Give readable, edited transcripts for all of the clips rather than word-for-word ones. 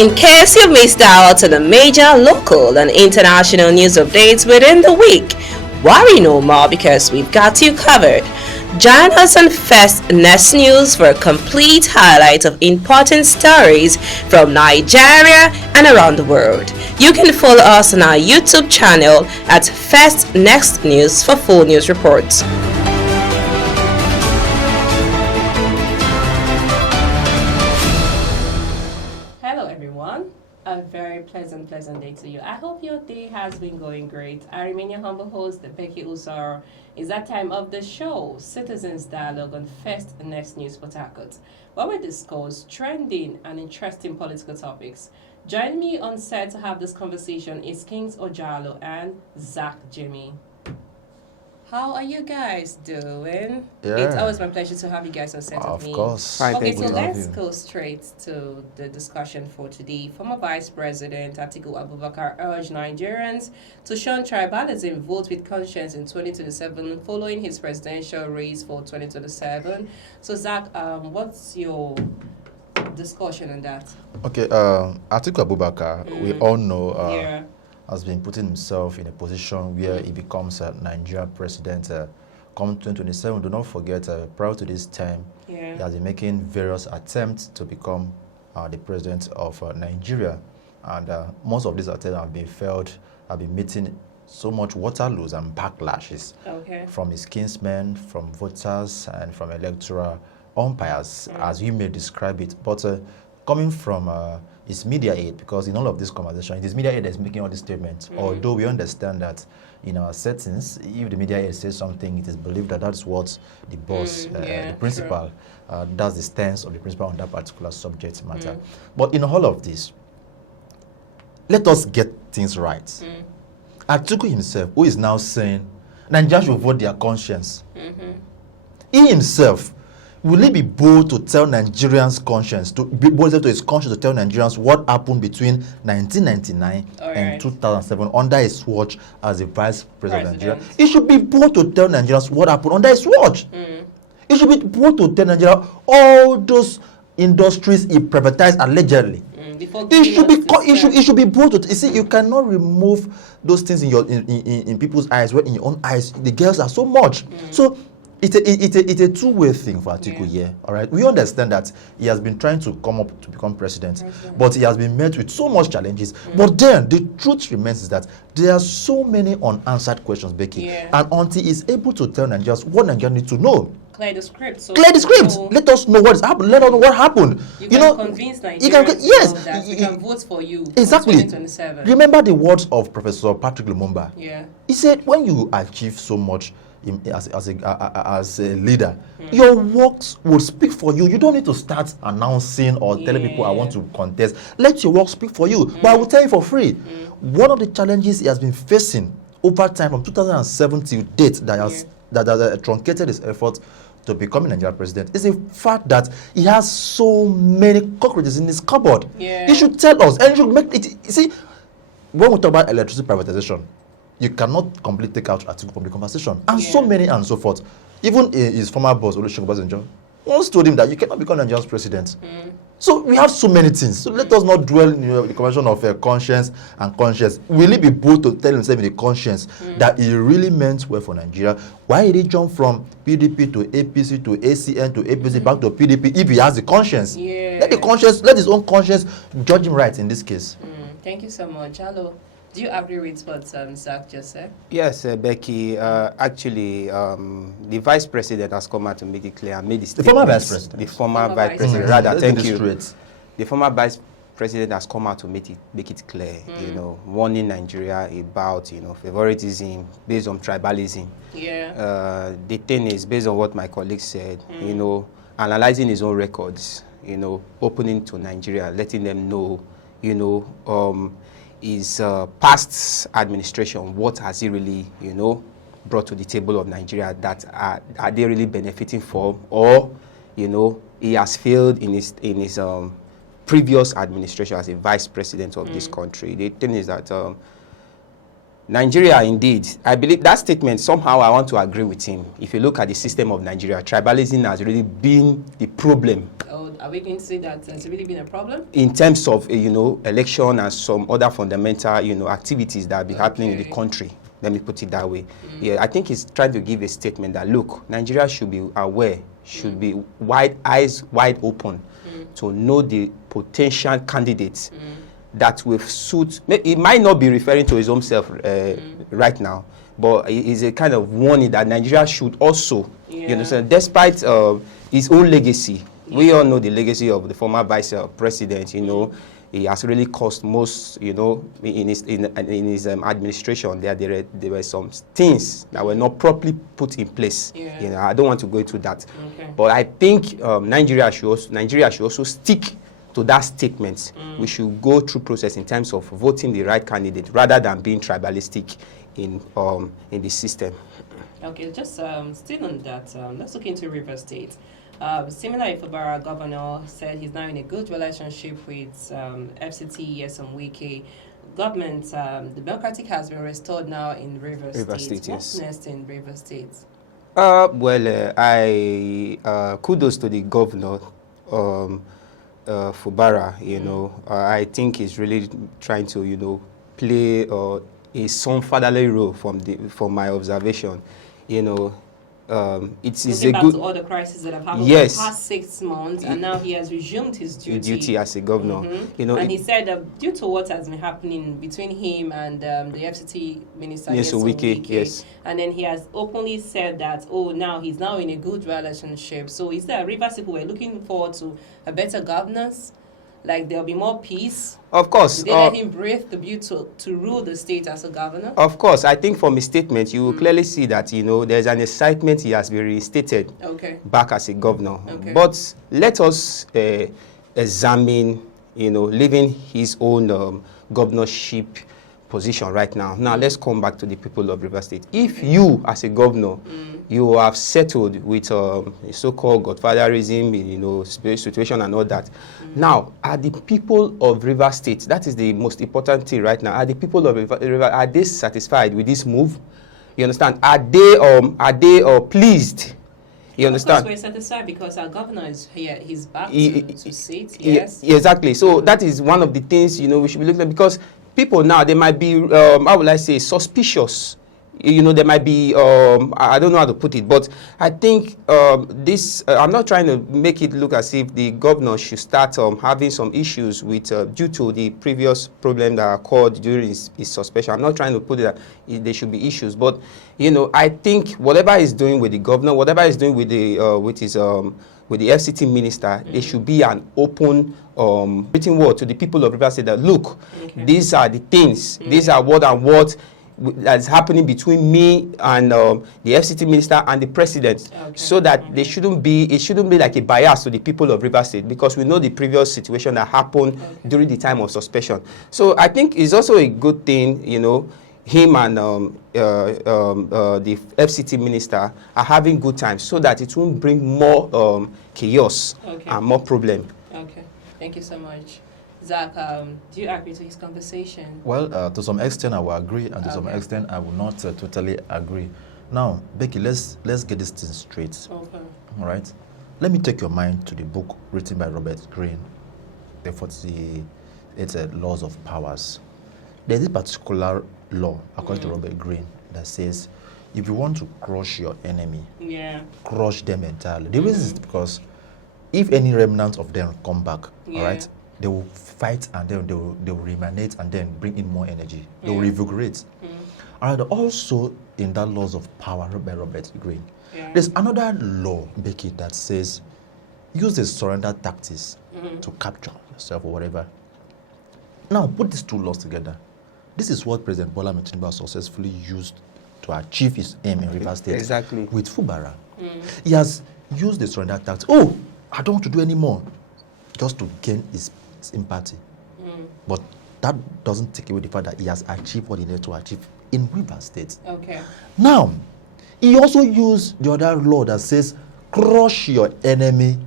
In case you missed out on the major local and international news updates within the week, worry no more because we've got you covered. Join us on First Next News for a complete highlight of important stories from Nigeria and around the world. You can follow us on our YouTube channel at First Next News for full news reports. Hello everyone. A very pleasant day to you. I hope your day has been going great. I remain your humble host, Becky Usar. It's that time of the show, Citizens Dialogue on First Next News Port Harcourt, where we discuss trending and interesting political topics. Join me on set to have this conversation is Kings Ojalo and Zach Jimmy. How are you guys doing? Yeah. It's always my pleasure to have you guys on set with me. Of course. Fine, Okay, thank so you. let's go straight to the discussion for today. Former Vice President Atiku Abubakar urged Nigerians to shun tribalism, vote with conscience in 2027 following his presidential race for 2027. So Zach, what's your discussion on that? Okay, Atiku Abubakar, we all know, Yeah. has been putting himself in a position where he becomes a Nigerian president come 2027. Do not forget, prior to this time, Yeah. he has been making various attempts to become the president of Nigeria. And most of these attempts have been failed, have been meeting so much waterloos and backlashes Okay. from his kinsmen, from voters, and from electoral umpires, as you may describe it. But coming from his media aid, because in all of this conversation, it is media aid that is making all these statements. Although we understand that in our settings, if the media aid says something, it is believed that that's what the boss, yeah, the principal, does the stance of the principal on that particular subject matter. But in all of this, let us get things right. Atiku himself, who is now saying Nigerians should vote their conscience, he himself, will he be bold to tell Nigerians' conscience, to be bold to his conscience to tell Nigerians what happened between 1999 and 2007 under his watch as the vice president of Nigeria? He should be bold to tell Nigerians what happened under his watch. He should be bold to tell Nigeria all those industries he privatized allegedly. He should be bold to. You see, you cannot remove those things in people's eyes, where in your own eyes the girls are so much. So it's a two-way thing for Atiku here. All right, we understand that he has been trying to come up to become president, but he has been met with so much challenges. But then the truth remains is that there are so many unanswered questions, Becky, and until he's able to tell Nigerians what Nigerians need to know. Clear the script. So clear the script. Let us know what has happened. Let us know what happened. You can convince Nigerians that we can vote for you. Exactly. For 2027. Remember the words of Professor Patrick Lumumba. Yeah. He said, when you achieve so much as a leader, your works will speak for you. You don't need to start announcing or telling people I want to contest. Let your work speak for you. But I will tell you for free, one of the challenges he has been facing over time from 2007 till date that has truncated his efforts to becoming Nigerian president is the fact that he has so many cockroaches in his cupboard. He should tell us, and he should make it. You see, when we talk about electricity privatization, you cannot completely take out Atiku from the conversation, and so many and so forth. Even his former boss, Olusegun Obasanjo, once told him that you cannot become Nigeria's president. So we have so many things. So let us not dwell in the conversation of conscience and conscience. Will he be bold to tell himself in the conscience that he really meant well for Nigeria? Why did he jump from PDP to APC to ACN to APC back to PDP if he has the conscience? Let his own conscience judge him right in this case. Thank you so much. Hello. Do you agree with what Zach just said? Yes, Becky. Actually, the vice president has come out to make it clear and made the former vice president. The former vice president, rather. Thank you. Straight. The former vice president has come out to make it clear. Warning Nigeria about favoritism based on tribalism. Yeah. The thing is, based on what my colleague said, analyzing his own records, opening to Nigeria, letting them know, his past administration, what has he really, brought to the table of Nigeria that are they really benefiting from, or, he has failed in his previous administration as a vice president of this country. The thing is that Nigeria, indeed, I believe that statement, somehow I want to agree with him. If you look at the system of Nigeria, tribalism has really been the problem are we going to say that has really been a problem? In terms of, election and some other fundamental, activities that be happening in the country. Let me put it that way. Yeah, I think he's trying to give a statement that, look, Nigeria should be aware, should be eyes wide open to know the potential candidates that will suit. It might not be referring to his own self right now, but it is a kind of warning that Nigeria should also, you understand, despite his own legacy. We all know the legacy of the former vice president, he has really caused most, in his administration. There were some things that were not properly put in place. I don't want to go into that. But I think Nigeria should also stick to that statement. We should go through process in terms of voting the right candidate rather than being tribalistic in the system. Okay, just still on that, let's look into Rivers State. Similar Ifabara governor said he's now in a good relationship with FCT, Yesom Wike. Government, the democratic has been restored now in Rivers State. What's next in Rivers State? I kudos to the governor, Fubara. I think he's really trying to, play some fatherly role from my observation. It is a good. To all the crises that have happened in the past 6 months, and now he has resumed his duty as a governor. And he said due to what has been happening between him and the FCT minister, Wike, and then he has openly said that now he's now in a good relationship. So is there a Rivers people were looking forward to a better governance? Like there'll be more peace? Of course. Did they let him breathe the beauty to rule the state as a governor? Of course. I think from his statement, you will clearly see that, there's an excitement he has been reinstated back as a governor. But let us examine, leaving his own governorship position right now. Now, let's come back to the people of Rivers State. If you, as a governor, you have settled with so-called godfatherism, situation and all that. Now, are the people of Rivers State, that is the most important thing right now, are the people of Rivers, are they satisfied with this move? You understand? Are they pleased? You understand? Of course, we're satisfied because our governor is here. He's back to sit. Yes. Exactly. So that is one of the things, we should be looking at, because people now, they might be, how will I say, suspicious. There might be, I don't know how to put it, but I think I'm not trying to make it look as if the governor should start having some issues with, due to the previous problem that occurred during his suspension. I'm not trying to put it that there should be issues, but, I think whatever he's doing with the governor, whatever he's doing with the FCT minister, there should be an open written word to the people of Rivers State that, look, these are the things, these are what that's happening between me and the FCT minister and the president, so that it shouldn't be like a bias to the people of Rivers State, because we know the previous situation that happened during the time of suspension. So I think it's also a good thing, him and the FCT minister are having good times, so that it won't bring more chaos and more problem. Okay, thank you so much. Zach, do you agree to his conversation? Well, to some extent I will agree, and to some extent I will not totally agree. Now, Becky, let's get this thing straight. Okay. All right? Let me take your mind to the book written by Robert Greene, the 48 Laws of Powers. There's a particular law, according to Robert Greene, that says if you want to crush your enemy, crush them entirely. The reason is because if any remnant of them come back, all right, they will fight, and then they will remanate and then bring in more energy. They will revigorate. And also in that laws of power by Robert Greene, there's another law, Becky, that says use the surrender tactics to capture yourself or whatever. Now put these two laws together. This is what President Bola Tinubu successfully used to achieve his aim in Rivers State. Exactly. With Fubara. He has used the surrender tactics. Oh, I don't want to do any more, just to gain his sympathy. But that doesn't take away the fact that he has achieved what he needed to achieve in Rivers State. Okay. Now, he also used the other law that says crush your enemy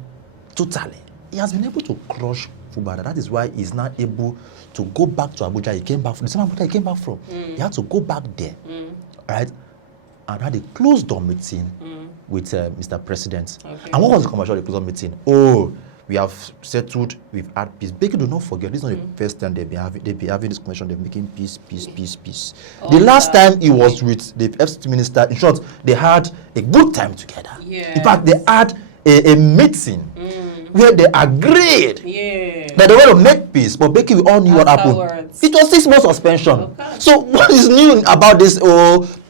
totally. He has been able to crush Fubara. That is why he's not able to go back to Abuja. He came back from the same Abuja he came back from. He had to go back there, right, and had a closed door meeting with Mr. President. And what was the commercial closed door meeting? Oh, We have settled, we've had peace. Becky, do not forget, this is not the first time they've been having this conversation, they're making peace. The last time it was with the FCT minister, in short, they had a good time together. Yes. In fact, they had a meeting where they agreed that they want to make peace. But Becky, we all knew what happened. It was 6 months suspension. Okay. So what is new about this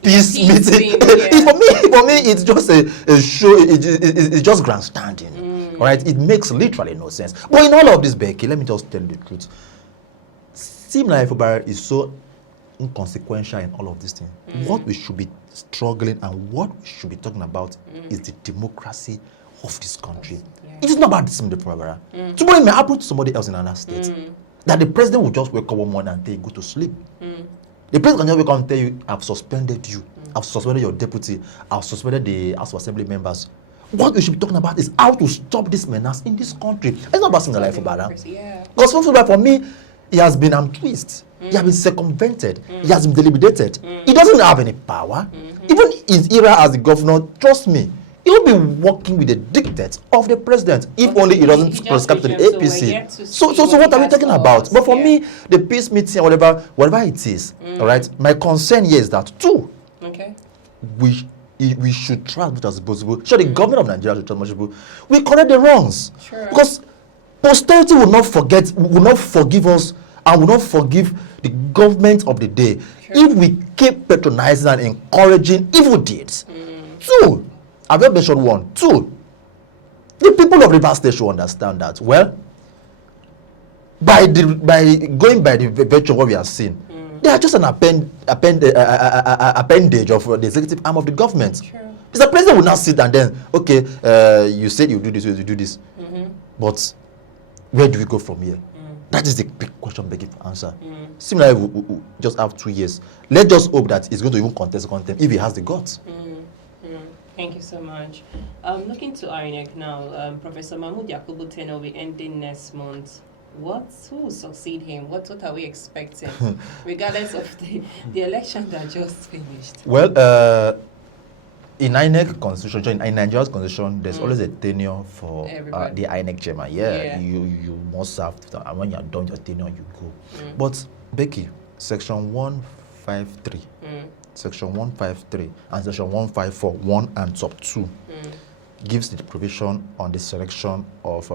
peace meeting? For me, it's just a show. It's just grandstanding. All right, it makes literally no sense. But in all of this, Becky, let me just tell you the truth. Simla Ifobara is so inconsequential in all of these things. What we should be struggling and what we should be talking about is the democracy of this country. It is not about Simla Ifobara. Tomorrow it may happen to somebody else in another state. That the president will just wake up one morning and tell you go to sleep. The president can just wake up and tell you, I've suspended you. I've suspended your deputy. I've suspended the House of Assembly members. What we should be talking about is how to stop this menace in this country. It's not about Simla Ifobara. Because for me, he has been twist. He has been circumvented. He has been deliberated. He doesn't have any power. Even his era as the governor, trust me, he will be working with the dictates of the president if only he doesn't prescribe to the APC. So what are we talking about? But for me, the peace meeting or whatever it is, all right, my concern here is that we should try as much as possible. Sure, the government of Nigeria should try as much as possible. We correct the wrongs. Sure. Because posterity will not forgive us, and will not forgive the government of the day if we keep patronizing and encouraging evil deeds. 2, I've just mentioned 1. 2, the people of Rivers State should understand that, well, by going by the virtue of what we are seeing, they are just an appendage of the executive arm of the government. Mr. President will not sit and then, okay, you said you do this, you do this. But where do we go from here? That is the big question begging for answer. Similarly, we just have 2 years. Let's just hope that he's going to even contest contempt if he has the guts. Thank you so much. Looking to INEC now, Professor Mahmood Yakubu tenure will be ending next month. Who will succeed him? What are we expecting, regardless of the election that just finished? Well, in INEC constitution, in Nigeria's constitution, there's always a tenure for the INEC chairman. You must serve, and when you are done your tenure, you go. But Becky, Section 153, Section 153, and Section 154, 1 and sub 2, gives the provision on the selection of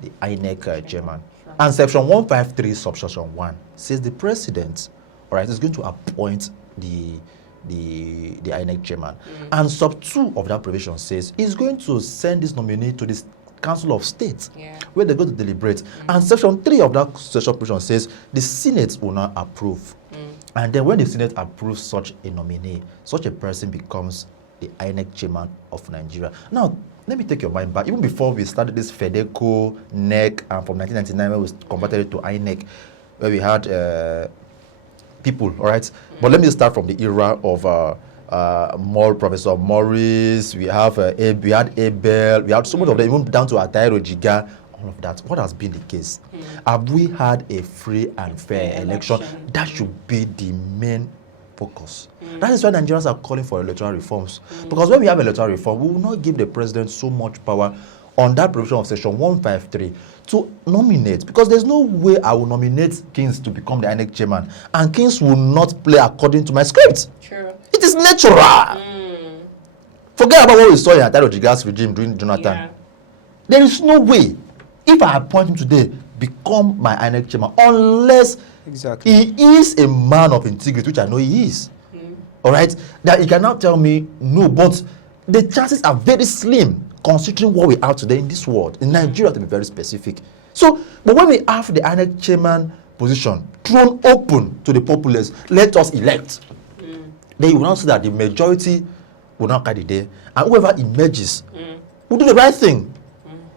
the INEC chairman. And Section 153, subsection 1, says the president, all right, is going to appoint the INEC chairman. And sub 2 of that provision says he's going to send this nominee to the Council of State, where they're going to deliberate. And Section 3 of that section provision says the Senate will not approve. And then when the Senate approves such a nominee, such a person becomes the INEC chairman of Nigeria. Now, let me take your mind back. Even before we started this FEDECO, NEC, and from 1999 when we converted it to INEC, where we had people, all right? But let me start from the era of Professor Morris, we had Abel, we had so much of them, even down to Atairo Jiga, all of that. What has been the case? Have we had a free and fair election? That should be the main focus. That is why Nigerians are calling for electoral reforms. Because when we have electoral reform, we will not give the president so much power on that provision of Section 153 to nominate. Because there's no way I will nominate Kings to become the INEC chairman, and Kings will not play according to my script. True. It is natural. Forget about what we saw in Atairo Jiga's regime during Jonathan. There is no way, if I appoint him today, become my INEC chairman, unless he is a man of integrity, which I know he is. All right, that he cannot tell me no, but the chances are very slim considering what we have today in this world, in Nigeria to be very specific. So, but when we have the INEC chairman position thrown open to the populace, let us elect. Then you will not see that the majority will not carry the day, and whoever emerges will do the right thing.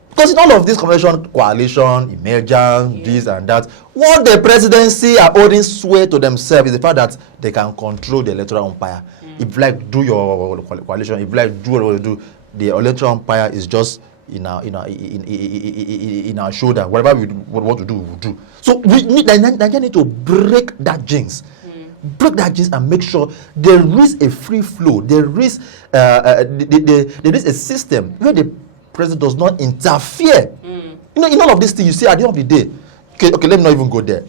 Because in all of this convention, coalition, emergence, this and that, what the presidency are holding sway to themselves is the fact that they can control the electoral umpire. If you like do your coalition, if you like do what you do, the electoral umpire is just in our shoulder. Whatever we want to do, we will do. So we need Nigeria need to break that jinx. Break that jinx and make sure there is a free flow. There is a system where the president does not interfere in all of these things, you see at the end of the day, okay, let me not even go there.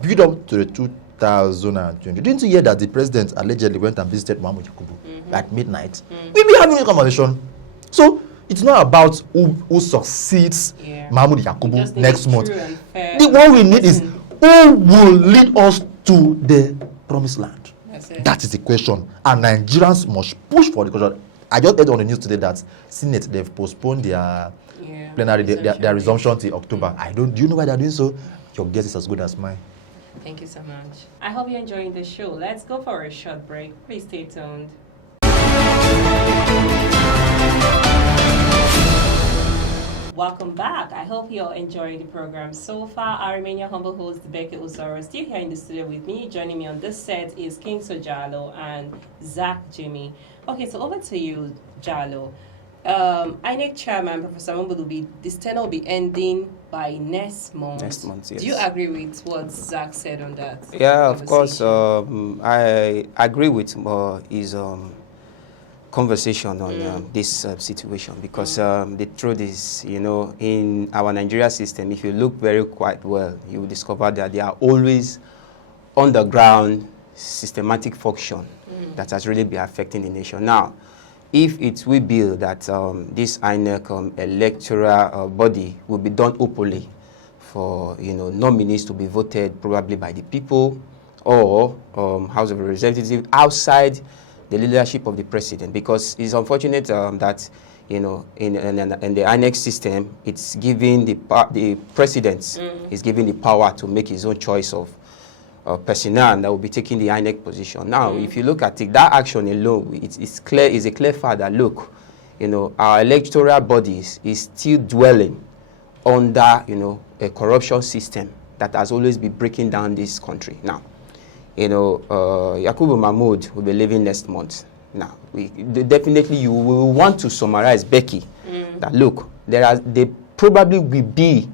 Build up to the 2020. Didn't you hear that the president allegedly went and visited Mahmood Yakubu at midnight? We'll be having a conversation. So it's not about who succeeds Mahmood Yakubu next month. The one we need is who will lead us to the promised land. That is the question. And Nigerians must push for the question. I just heard on the news today that Senate, they've postponed their plenary, their resumption till October. Do you know why they're doing so? Your guess is as good as mine. Thank you so much. I hope you're enjoying the show. Let's go for a short break. Please stay tuned. Welcome back. I hope you're enjoying the program so far. I remain your humble host, Becky Usoro. Still here in the studio with me. Joining me on this set is King Sojalo and Zach Jimmy. Okay, so over to you, Jalo. INEC chairman, Professor Mahmood, this tenure will be ending by next month. Next month, yes. Do you agree with what Zach said on that? Yeah, of course. I agree with his conversation on this situation, because the truth is, in our Nigeria system, if you look very quite well, you will discover that there are always underground systematic function that has really been affecting the nation. Now, if it will be that this INEC electoral body will be done openly for nominees to be voted probably by the people or House of Representatives outside the leadership of the president, because it's unfortunate that in the INEC system, it's giving the president is given the power to make his own choice of personnel that will be taking the INEC position. Now, if you look at it, that action alone, it's a clear fact that, look, our electoral bodies is still dwelling under, a corruption system that has always been breaking down this country. Now, Yakubu Mahmood will be leaving next month. Now, definitely you will want to summarize, Becky, that, look, there probably will be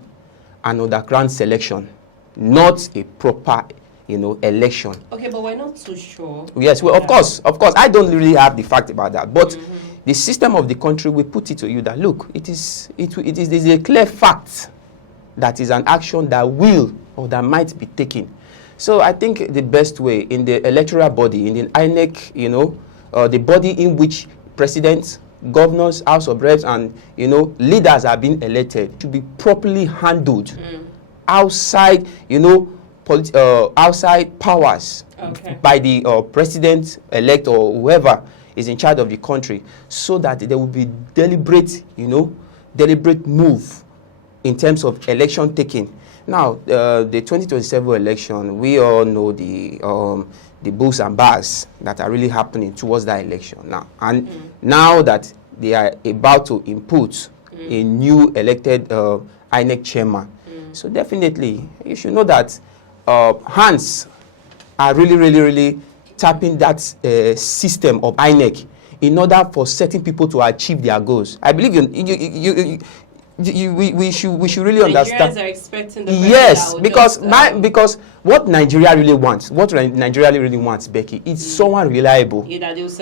an underground selection, not a proper election. Okay, but we're not too sure. Yes, well, of course. I don't really have the fact about that, but the system of the country will put it to you that, look, it is a clear fact that is an action that will or that might be taken. So I think the best way in the electoral body, in the INEC, the body in which presidents, governors, House of Reps, and leaders are being elected, to be properly handled outside, outside powers by the president-elect or whoever is in charge of the country, so that there will be deliberate move in terms of election taking. Now, the 2027 election, we all know the bulls and bears that are really happening towards that election now. And now that they are about to input a new elected INEC chairman, so definitely you should know that hands are really tapping that system of INEC in order for certain people to achieve their goals. I believe we should really understand. Nigerians are expecting the yes, because what Nigeria really wants, Becky, is someone reliable,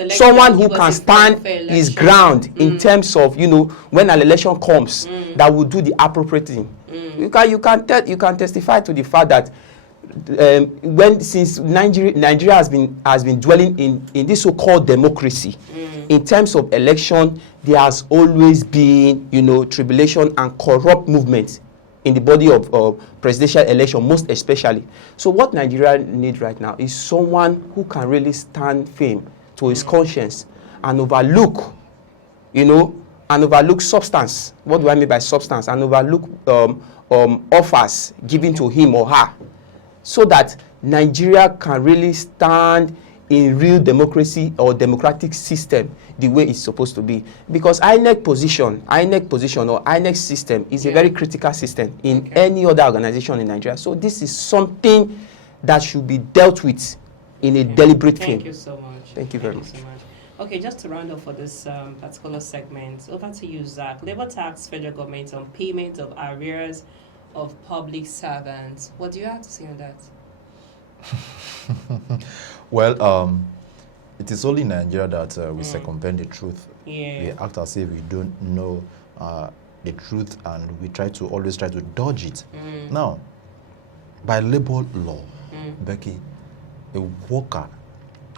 someone who can stand his ground in terms of when an election comes, that will do the appropriate thing. You can testify to the fact that since Nigeria has been dwelling in this so-called democracy, in terms of election, there has always been tribulation and corrupt movement in the body of presidential election, most especially. So what Nigeria needs right now is someone who can really stand firm to his conscience and overlook substance. What do I mean by substance? And overlook offers given to him or her, so that Nigeria can really stand in real democracy or democratic system the way it's supposed to be. Because INEC position or INEC system is a very critical system in any other organization in Nigeria. So this is something that should be dealt with in a deliberate way. Thank you so much. Thank you very much. Okay, just to round off for this particular segment, over to you, Zach. Labor tax federal government on payment of arrears of public servants. What do you have to say on that? Well, it is only in Nigeria that we circumvent the truth. Yeah. We act as if we don't know the truth and we always try to dodge it. Now, by labor law, Becky, a worker,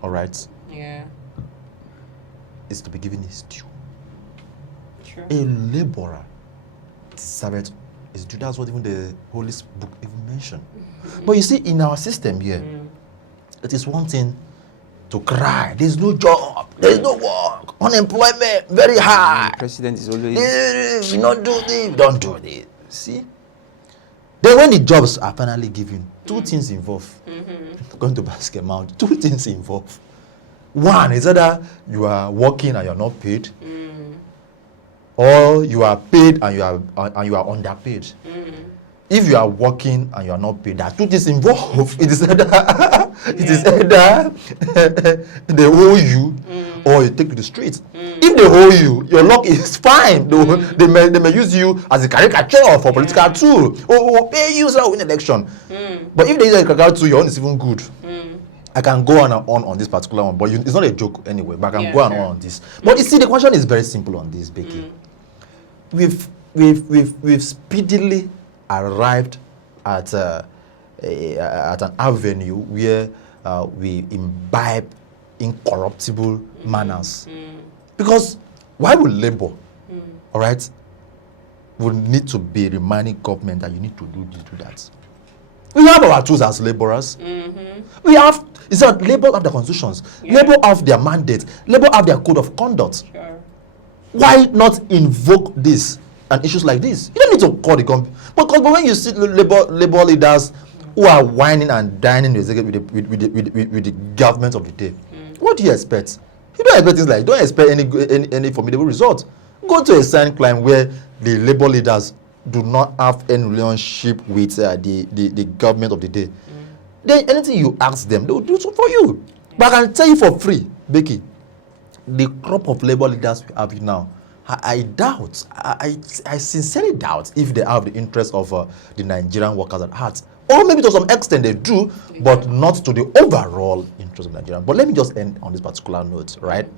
all right, is to be given his due. True. A laborer deserves his due. That's what even the Holy Book even mentioned. But you see, in our system here, it is one thing to cry. There's no job. There's no work. Unemployment very high. The president is always Don't do this. Don't do this. See? Then when the jobs are finally given, two things involve. Going to basketball, two things involve. One is either you are working and you're not paid, or you are paid and you are underpaid. If you are working and you are not paid, there are two things involved. It is either they owe you or you take to the streets. If they owe you, your luck is fine. They may use you as a caricature for political tool. Or pay you so win election. But if they use a caricature tool, your own is even good. I can go on this particular one, but it's not a joke anyway. But I can go on this. But you see, the question is very simple on this, Becky. We've speedily arrived at an avenue where we imbibe incorruptible manners. Because why would labor, all right, would need to be reminding government that you need to do this, do that? We have our tools as laborers. We have, it's that labor have their constitutions, labor have their mandate, labor have their code of conduct. Sure. Why not invoke this and issues like this? You don't need to call the government. Because when you see labor leaders who are whining and dining with the government of the day, what do you expect? You don't expect things like, don't expect any formidable result. Go to a certain climb where the labor leaders do not have any relationship with the government of the day. Then anything you ask them, they will do so for you. But I can tell you for free, Becky, the crop of labor leaders we have now, I doubt, I sincerely doubt if they have the interest of the Nigerian workers at heart. Or maybe to some extent they do, but not to the overall interest of Nigeria. But let me just end on this particular note, right?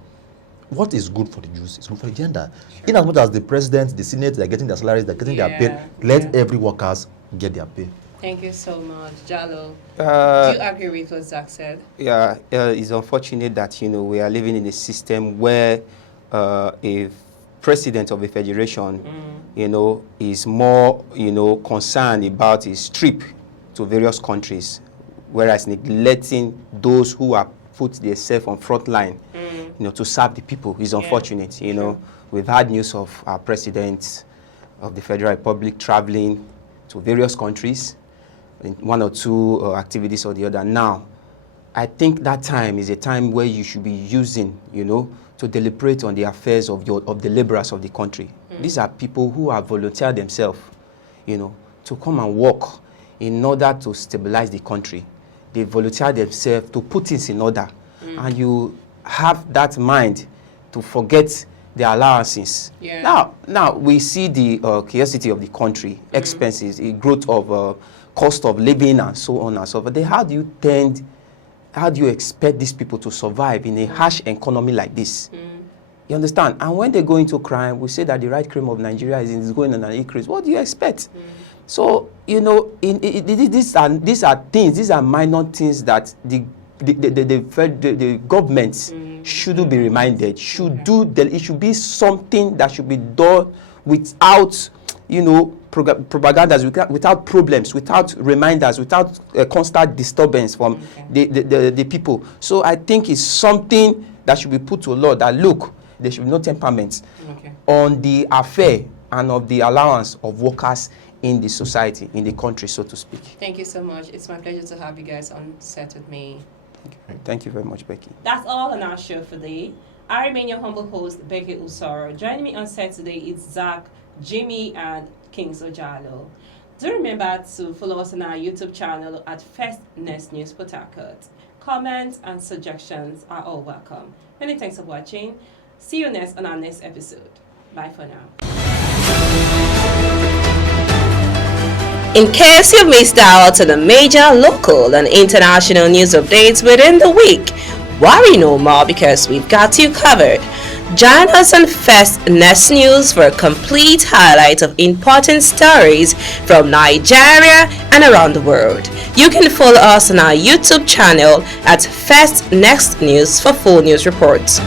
What is good for the Jews is good for the gender. In as much as the president, the senate, they're getting their salaries, they're getting their pay, let every workers get their pay. Thank you so much, Jalo. Do you agree with what Zach said? Yeah, it's unfortunate that we are living in a system where a president of a federation, is more concerned about his trip to various countries, whereas neglecting those who are put themselves on front line, to serve the people is unfortunate. Sure. We've had news of our president of the Federal Republic traveling to various countries in one or two activities or the other. Now, I think that time is a time where you should be using, to deliberate on the affairs of the laborers of the country. These are people who have volunteered themselves, to come and work in order to stabilize the country. They volunteer themselves to put things in order. And you have that mind to forget the allowances. Now we see the chaosity of the country, expenses, the growth of cost of living and so on and so forth. Then how do you expect these people to survive in a harsh economy like this? You understand? And when they go into crime, we say that the right crime of Nigeria is going on an increase. What do you expect? So, these are things, these are minor things that the governments shouldn't be reminded. It should be something that should be done without, propagandas, without problems, without reminders, without constant disturbance from the people. So I think it's something that should be put to law that, look, there should be no temperament on the affair and of the allowance of workers in the society, in the country, so to speak. Thank you so much. It's my pleasure to have you guys on set with me. Thank you very much, Becky. That's all on our show for today. I remain your humble host, Becky Usoro. Joining me on set today is Zach, Jimmy, and Kings Ojalo. Do remember to follow us on our YouTube channel at First Next News Port Harcourt. Comments and suggestions are all welcome. Many thanks for watching. See you next on our next episode. Bye for now. In case you've missed out on the major local and international news updates within the week, worry no more because we've got you covered. Join us on First Next News for a complete highlight of important stories from Nigeria and around the world. You can follow us on our YouTube channel at First Next News for full news reports.